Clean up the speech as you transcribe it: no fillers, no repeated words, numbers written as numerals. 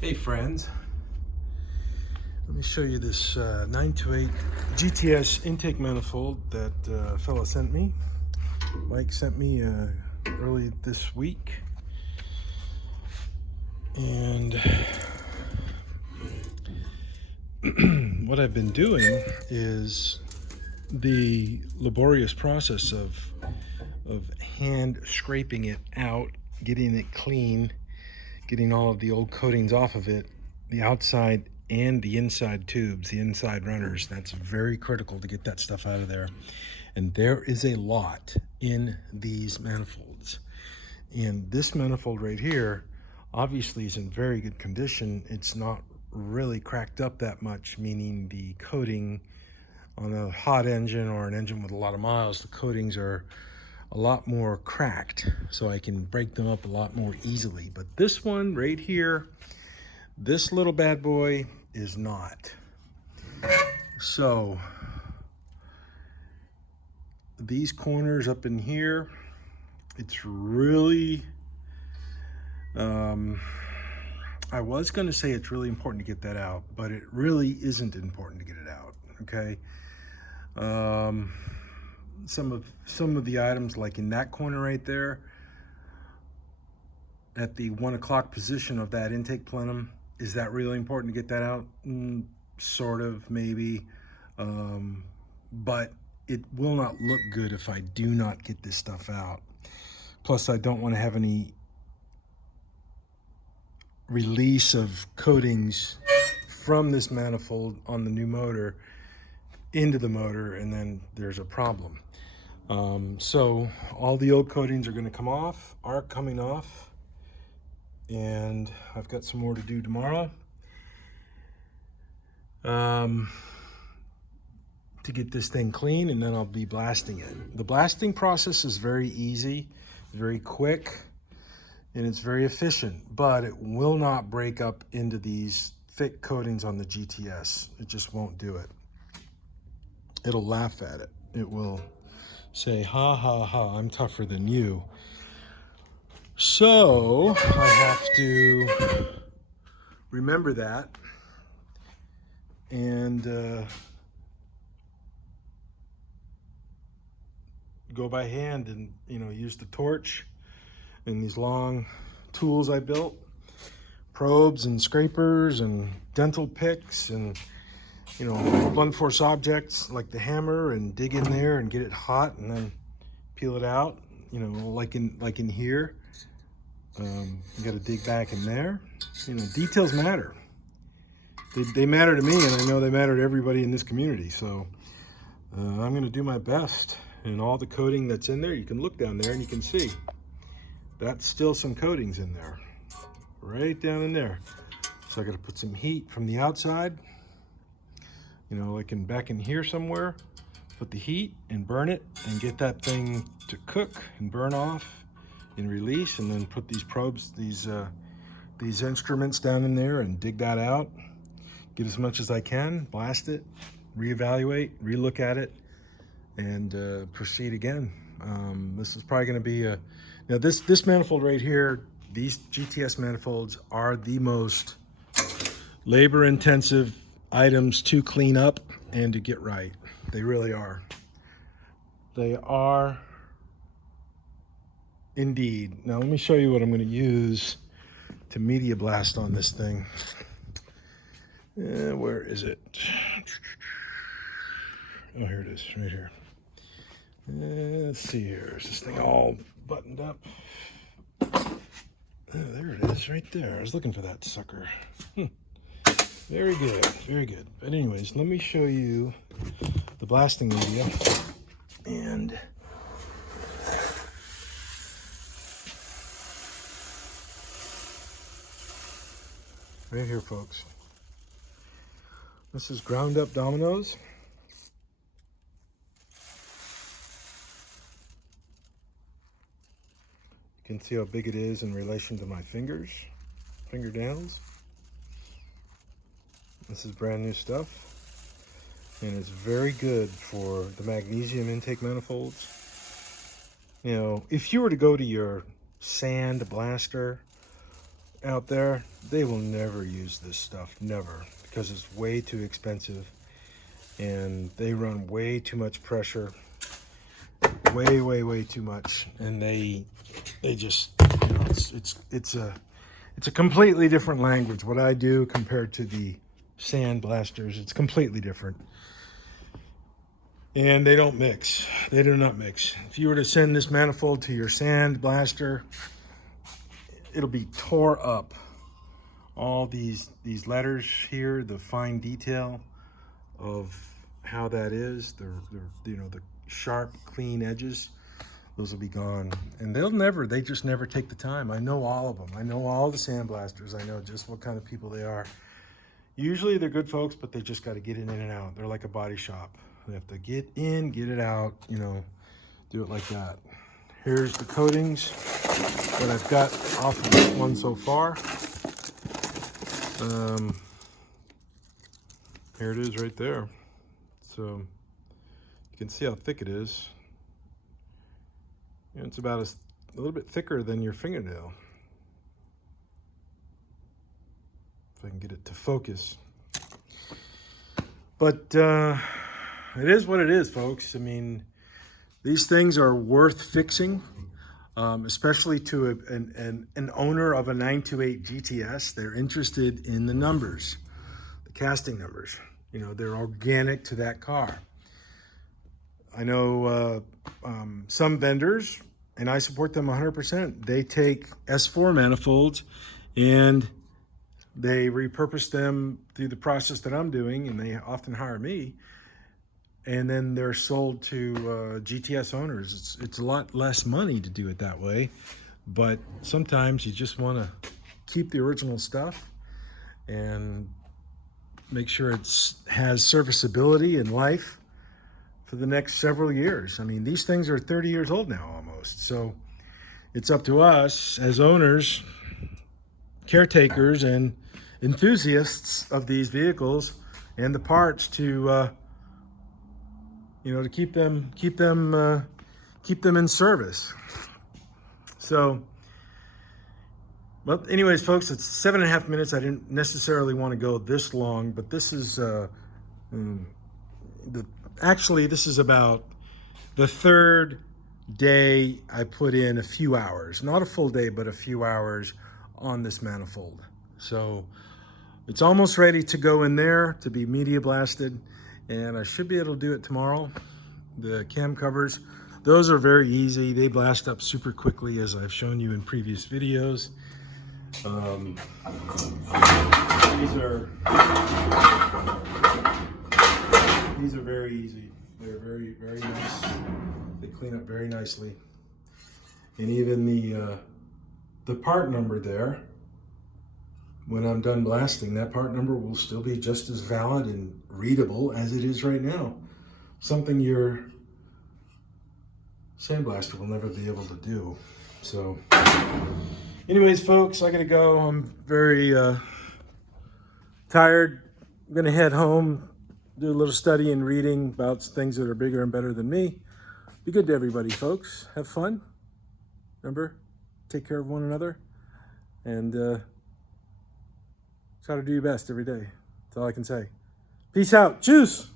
Hey friends, let me show you this 928 GTS intake manifold that a fella sent me. Mike sent me early this week. And what I've been doing is the laborious process of hand scraping it out, getting it clean, getting all of the old coatings off of it, the outside and the inside tubes, the inside runners. That's very critical to get that stuff out of there. And there is a lot in these manifolds. And this manifold right here obviously is in very good condition. It's not really cracked up that much, meaning the coating on a hot engine or an engine with a lot of miles, the coatings are a lot more cracked, so I can break them up a lot more easily. But this one right here, this little bad boy is not. So these corners up in here, it's really I was going to say it's really important to get that out, but it really isn't important to get it out. Okay. Some of the items, like in that corner right there at the 1 o'clock position of that intake plenum, is that really important to get that out? Sort of, maybe, but it will not look good if I do not get this stuff out. Plus, I don't want to have any release of coatings from this manifold on the new motor into the motor, and then there's a problem. So all the old coatings are going to come off, are coming off, and I've got some more to do tomorrow to get this thing clean, and then I'll be blasting it. The blasting process is very easy, very quick, and it's very efficient, but it will not break up into these thick coatings on the GTS. It just won't do it. It'll laugh at it. It will say, ha ha ha, I'm tougher than you. So I have to remember that and go by hand and, use the torch and these long tools I built, probes and scrapers and dental picks and blunt force objects like the hammer, and dig in there and get it hot and then peel it out. Like in here, you got to dig back in there. Details matter. They matter to me, and I know they matter to everybody in this community. So I'm going to do my best. And all the coating that's in there, you can look down there and you can see that's still some coatings in there, right down in there. So I got to put some heat from the outside. Like back in here somewhere, put the heat and burn it and get that thing to cook and burn off and release, and then put these probes, these instruments down in there and dig that out. Get as much as I can, blast it, reevaluate, relook at it, and proceed again. This is probably going to be this manifold right here. These GTS manifolds are the most labor-intensive items to clean up and to get right. They really are. They are indeed. Now let me show you what I'm going to use to media blast on this thing. Where is it? Oh, here it is, right here. Let's see here. Is this thing all buttoned up? Oh, there it is, right there. I was looking for that sucker. Very good, very good. But anyways, let me show you the blasting media. And right here, folks. This is ground up dominoes. You can see how big it is in relation to my finger nails. This is brand new stuff, and it's very good for the magnesium intake manifolds. If you were to go to your sand blaster out there, they will never use this stuff, never, because it's way too expensive and they run way too much pressure, way too much, and they just, you know, it's a completely different language. What I do compared to the sand blasters, it's completely different. And they don't mix. They do not mix. If you were to send this manifold to your sand blaster, it'll be tore up. All these letters here, the fine detail of how that is, the you know, the sharp, clean edges, those will be gone. And they just never take the time. I know all of them. I know all the sandblasters. I know just what kind of people they are. Usually they're good folks, but they just got to get in and out. They're like a body shop. They have to get in, get it out, you know, do it like that. Here's the coatings that I've got off of this one so far. Here it is right there. So you can see how thick it is. And it's about a little bit thicker than your fingernail. If I can get it to focus. But it is what it is, folks. I mean, these things are worth fixing, especially to an owner of a 928 GTS. They're interested in the numbers, the casting numbers. You know, they're organic to that car. I know some vendors, and I support them 100%. They take S4 manifolds and they repurpose them through the process that I'm doing, and they often hire me. And then they're sold to GTS owners. It's a lot less money to do it that way, but sometimes you just want to keep the original stuff and make sure it has serviceability and life for the next several years. I mean, these things are 30 years old now almost. So it's up to us as owners, caretakers, and enthusiasts of these vehicles and the parts to you know, to keep them in service. So, well, anyways, folks, it's 7.5 minutes. I didn't necessarily want to go this long, but this is actually this is about the third day I put in a few hours, not a full day, but a few hours on this manifold. So it's almost ready to go in there to be media blasted, and I should be able to do it tomorrow. The cam covers, those are very easy. They blast up super quickly, as I've shown you in previous videos. These are very easy. They're very nice. They clean up very nicely. And even the part number there, when I'm done blasting, that part number will still be just as valid and readable as it is right now. Something your sandblaster will never be able to do. So anyways, folks, I gotta go. I'm very tired. I'm gonna head home, do a little study and reading about things that are bigger and better than me. Be good to everybody, folks. Have fun. Remember, take care of one another, and try to do your best every day. That's all I can say. Peace out. Tschüss.